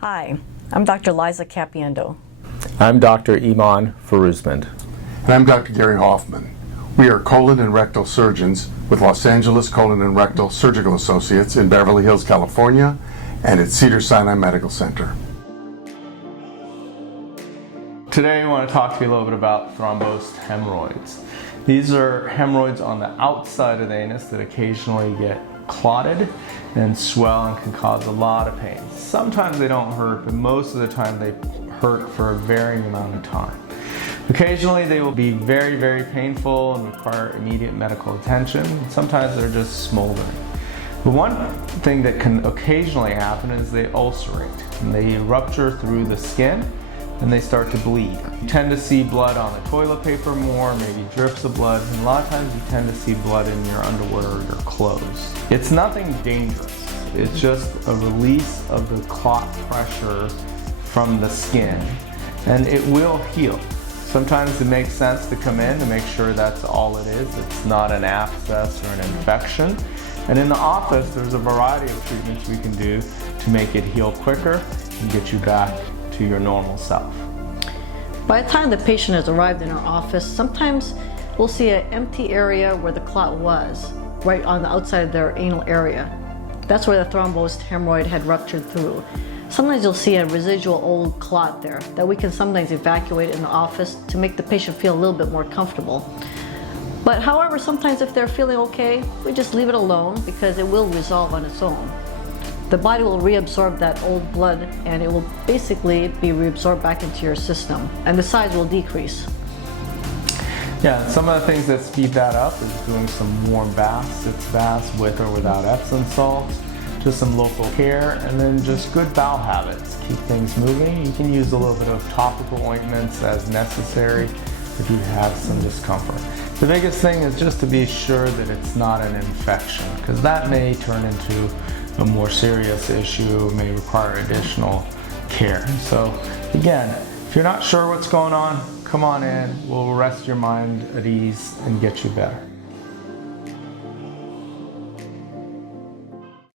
Hi, I'm Dr. Liza Capiendo. I'm Dr. Iman Faruzmand. And I'm Dr. Gary Hoffman. We are colon and rectal surgeons with Los Angeles Colon and Rectal Surgical Associates in Beverly Hills, California, and at Cedars-Sinai Medical Center. Today I want to talk to you a little bit about thrombosed hemorrhoids. These are hemorrhoids on the outside of the anus that occasionally get clotted and swell and can cause a lot of pain. Sometimes they don't hurt, but most of the time they hurt for a varying amount of time. Occasionally they will be very, very painful and require immediate medical attention. Sometimes they're just smoldering. But one thing that can occasionally happen is they ulcerate and they rupture through the skin and they start to bleed. You tend to see blood on the toilet paper more, maybe drips of blood, and a lot of times you tend to see blood in your underwear or your clothes. It's nothing dangerous. It's just a release of the clot pressure from the skin, and it will heal. Sometimes it makes sense to come in to make sure that's all it is. It's not an abscess or an infection. And in the office, there's a variety of treatments we can do to make it heal quicker and get you back to your normal self. By the time the patient has arrived in our office, sometimes we'll see an empty area where the clot was, right on the outside of their anal area. That's where the thrombosed hemorrhoid had ruptured through. Sometimes you'll see a residual old clot there that we can sometimes evacuate in the office to make the patient feel a little bit more comfortable. But however, sometimes if they're feeling okay, we just leave it alone because it will resolve on its own. The body will reabsorb that old blood and it will basically be reabsorbed back into your system, and the size will decrease. Yeah, some of the things that speed that up is doing some warm baths, sitz baths with or without Epsom salts, just some local care, and then just good bowel habits. Keep things moving. You can use a little bit of topical ointments as necessary if you have some discomfort. The biggest thing is just to be sure that it's not an infection, because that may turn into a more serious issue, may require additional care. So again, if you're not sure what's going on, come on in. We'll rest your mind at ease and get you better.